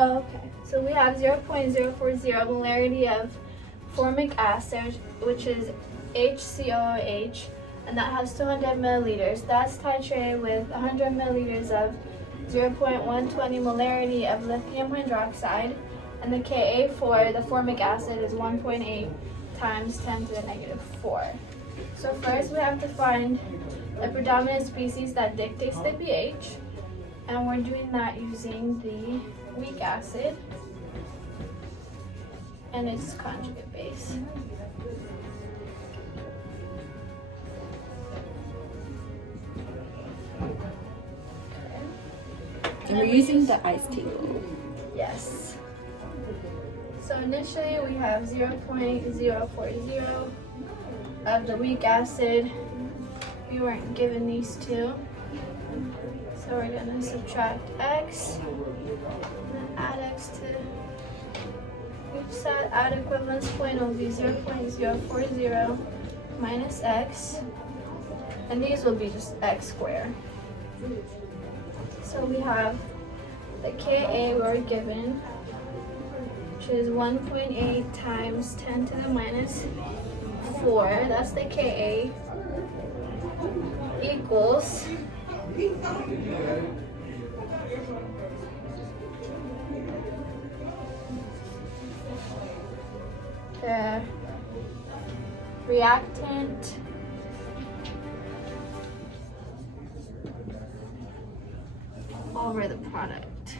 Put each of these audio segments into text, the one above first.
Okay, so we have 0.040 molarity of formic acid, which is HCOH, and that has 200 milliliters. That's titrated with 100 milliliters of 0.120 molarity of lithium hydroxide, and the Ka for the formic acid is 1.8 times 10 to the negative 4. So first we have to find the predominant species that dictates the pH, and we're doing that using the weak acid and its conjugate base. And we're using the ice table. Yes. So initially we have 0.040 of the weak acid. We weren't given these two. So we're gonna subtract x and then add x to each side. Add equivalence point will be 0.040 minus x. And these will be just x squared. So we have the Ka we were given, which is 1.8 times 10 to the minus 4. That's the Ka equals the reactant over the product.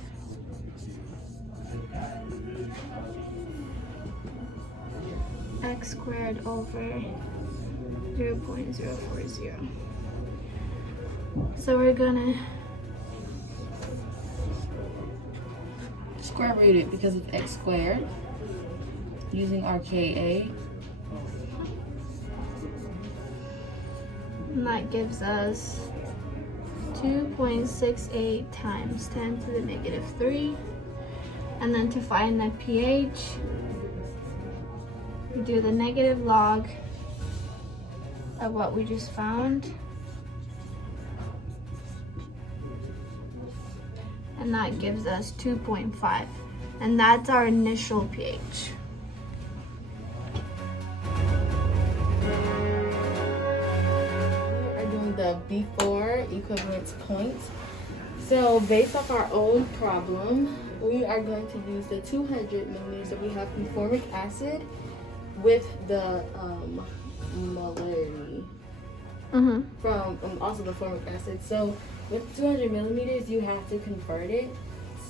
X squared over 0.040. So we're gonna Square root it because it's x squared. Using our Ka. and that gives us 2.68 times 10 to the negative 3. And then to find the pH, we do the negative log of what we just found. And that gives us 2.5. And that's our initial pH. We are doing the before equivalence points. So based off our old problem, we are going to use the 200 milliliters that we have from formic acid with the molarity from also the formic acid. So with 200 millimeters, you have to convert it.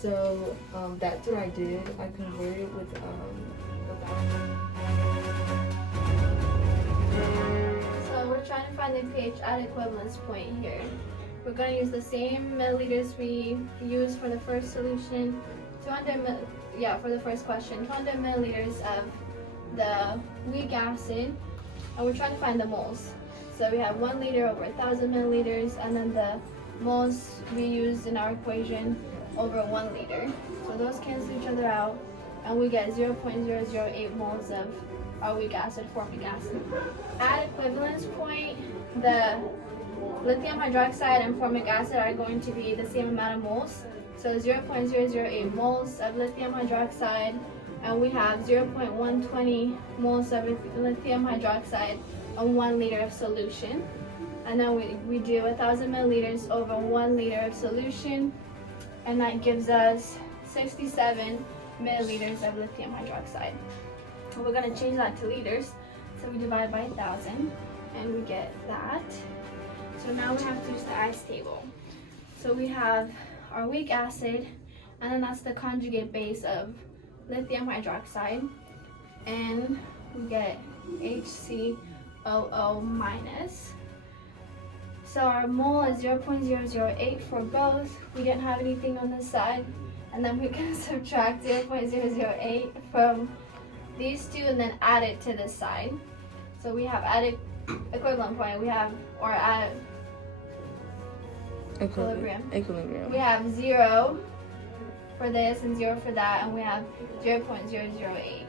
So that's what I did. I converted with So we're trying to find the pH at equivalence point here. We're going to use the same milliliters we used for the first solution. For the first question, 200 milliliters of the weak acid, and we're trying to find the moles. So we have 1 liter over 1,000 milliliters, and then the moles we used in our equation over 1 liter. So those cancel each other out, and we get 0.008 moles of our weak acid, formic acid. At equivalence point, the lithium hydroxide and formic acid are going to be the same amount of moles. So 0.008 moles of lithium hydroxide, and we have 0.120 moles of lithium hydroxide and 1 liter of solution. And then we do 1,000 milliliters over 1 liter of solution, and that gives us 67 milliliters of lithium hydroxide. And we're going to change that to liters, so we divide by 1,000 and we get that. So now we have to use the ice table. So we have our weak acid, and then that's the conjugate base of lithium hydroxide, and we get HCOO minus. So our mole is 0.008 for both. We didn't have anything on this side, and then we can subtract 0.008 from these two and then add it to this side. So we have added equivalent point, we have, or at equilibrium. We have 0 for this and 0 for that, and we have 0.008.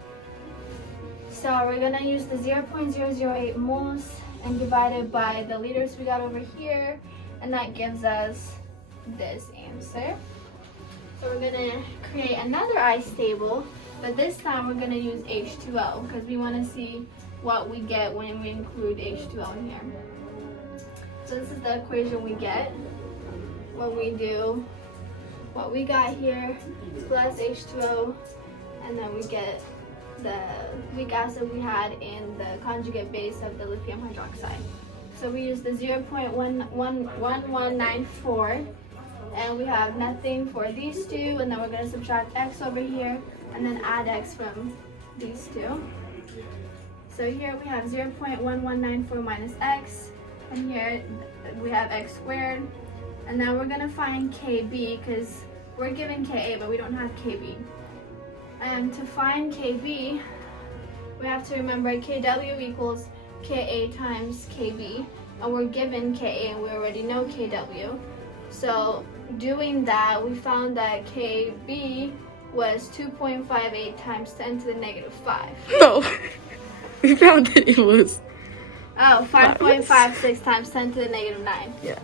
So we're gonna use the 0.008 moles and divide it by the liters we got over here, and that gives us this answer. So we're gonna create another ice table, but this time we're gonna use H2O because we want to see what we get when we include H2O in here. So this is the equation we get when we do what we got here plus H2O, and then we get the weak acid we had in the conjugate base of the lithium hydroxide. So we use the 0.1194, and we have nothing for these two, and then we're going to subtract X over here and then add X from these two. So here we have 0.1194 minus X, and here we have X squared. And now we're gonna find KB because we're given Ka, but we don't have Kb. And to find Kb, we have to remember Kw equals Ka times Kb, and we're given Ka and we already know Kw. So doing that, we found that Kb was 2.58 times 10 to the negative 5. No, we found that it was. Oh, 5.56 times 10 to the negative 9. Yeah.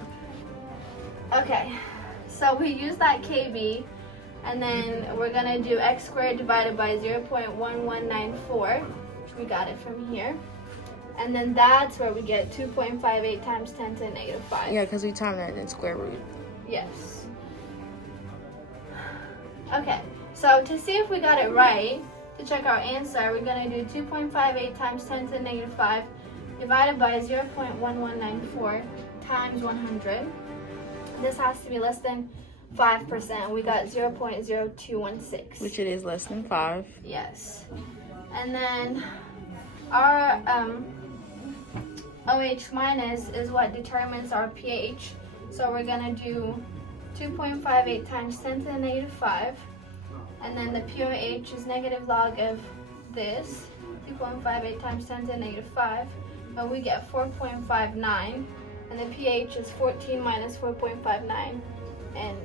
Okay, so we use that KB, and then we're gonna do X squared divided by 0.1194, which we got it from here. And then that's where we get 2.58 times 10 to the negative 5. Yeah, because we timed that in square root. Yes. Okay, so to see if we got it right, to check our answer, we're gonna do 2.58 times 10 to the negative 5 divided by 0.1194 times 100. This has to be less than 5%. We got 0.0216. Which it is less than 5. Yes. And then our OH minus is what determines our pH. So we're going to do 2.58 times 10 to the negative 5. And then the pOH is negative log of this, 2.58 times 10 to the negative 5. But we get 4.59. And the pH is 14 minus 4.59, and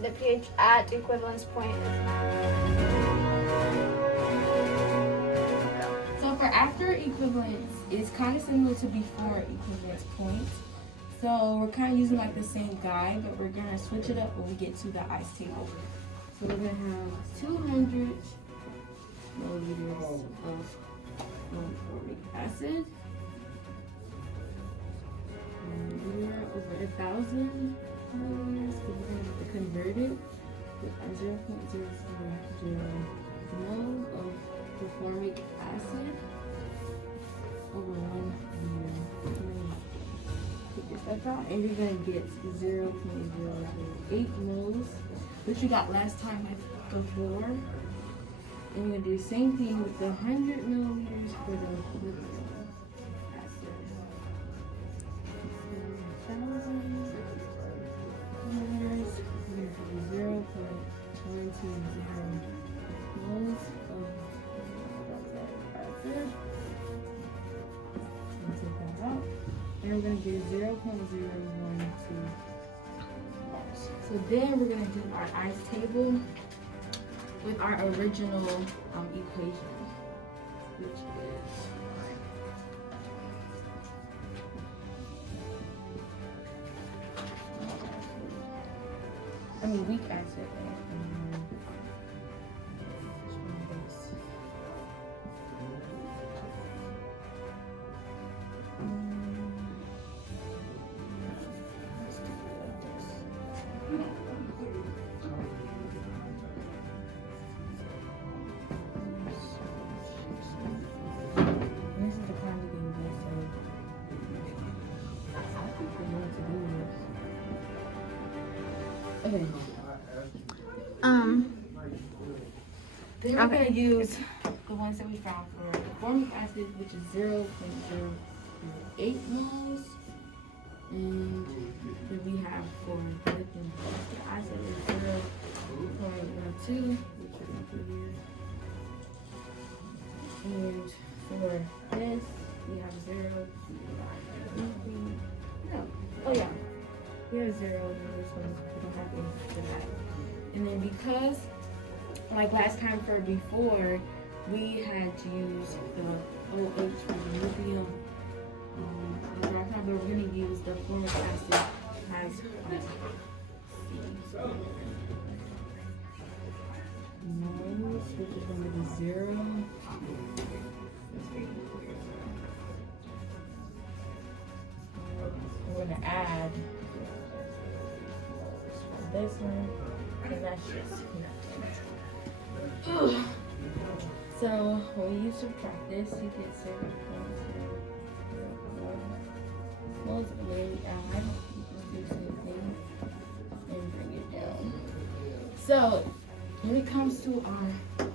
the pH at equivalence point is 9. So for after equivalence, it's kind of similar to before equivalence point. So we're kind of using like the same guide, but we're going to switch it up when we get to the ice table. So we're going to have 200 milliliters of formic acid. We're over 1,000 milliliters, so we're going to have to convert it with our 0.000 mole of formic acid over 1 liter. Take this stuff out, and you're going to get 0.008 moles, which you got last time before. And you're going to do the same thing with the 100 milliliters for the lithium. 0.120 moles of acid. Take that out. And we're going to do 0.012 moles. So then we're going to do our ice table with our original equation, which is weak acid. This is the conjugate base, so I think we know what to do with this. Okay. Then we're going to use the ones that we found for the formic acid, which is 0.008 moles. And then we have for the lithium acid is 0.12, which is up here. And for this, we have 0. No. Oh yeah. We have 0 in this one. We don't have any for that. And then because, like last time for before, we had to use the OH for the lithium hydroxide, but we're going to use the formic acid as C. 0. We're gonna add this one, and that's just nothing. So when you subtract this, you get 0.2. Well, when we add, you can do the same thing and bring it down. So when it comes to our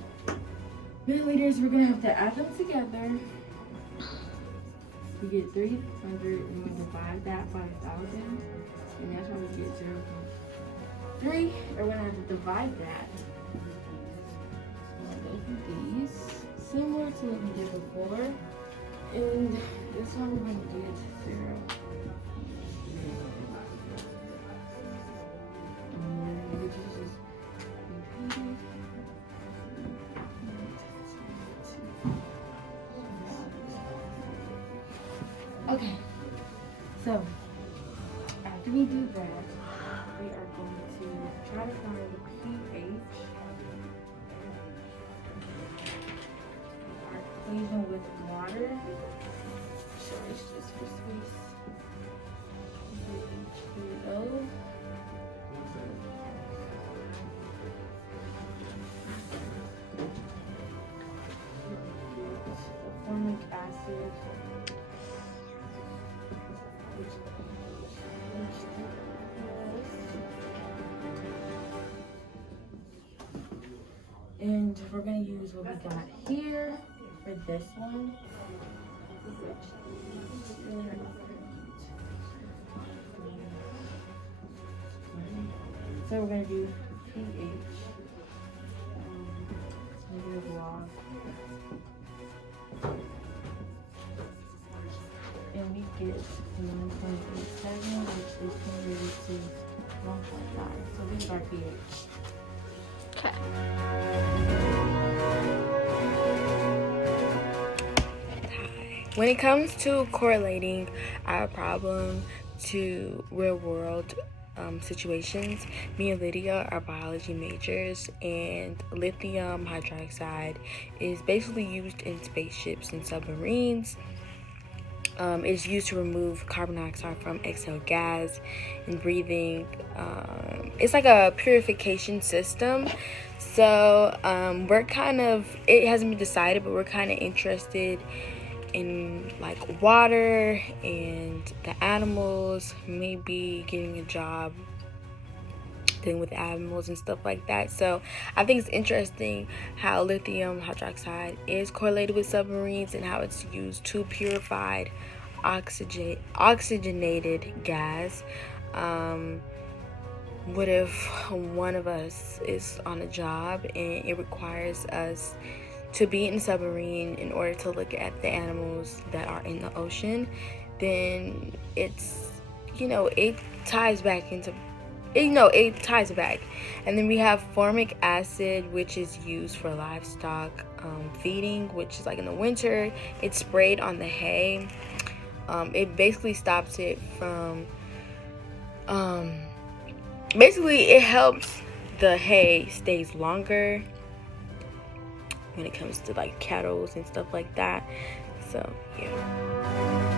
milliliters, we're gonna have to add them together. We get 300, and we divide that by 1,000, and that's why we get 0.3. We're gonna have to divide that. These similar to what we did before, and this one we're going to get 0. And we just repeat it. Okay, so after we do that, we are going to try to find the pH. Equation with water. Sorry, it's just for space. H2O. Formic acid. And we're going to use what we got here for this one. So we're going to do pH. Negative log. And we get 1.87, which is converted to 1.5. So this is our pH. Okay. When it comes to correlating our problem to real world situations, me and Lidiya are biology majors, and lithium hydroxide is basically used in spaceships and submarines. It's used to remove carbon dioxide from exhaled gas and breathing. It's like a purification system. So we're kind of, it hasn't been decided, but we're kind of interested in like water and the animals, maybe getting a job dealing with animals and stuff like that. So I think it's interesting how lithium hydroxide is correlated with submarines and how it's used to purify oxygenated gas. What if one of us is on a job and it requires us to be in a submarine in order to look at the animals that are in the ocean? Then it's, it ties back into, it ties back. And then we have formic acid, which is used for livestock feeding, which is like in the winter, it's sprayed on the hay. It basically stops it from, basically it helps the hay stays longer when it comes to like cattle and stuff like that. So yeah.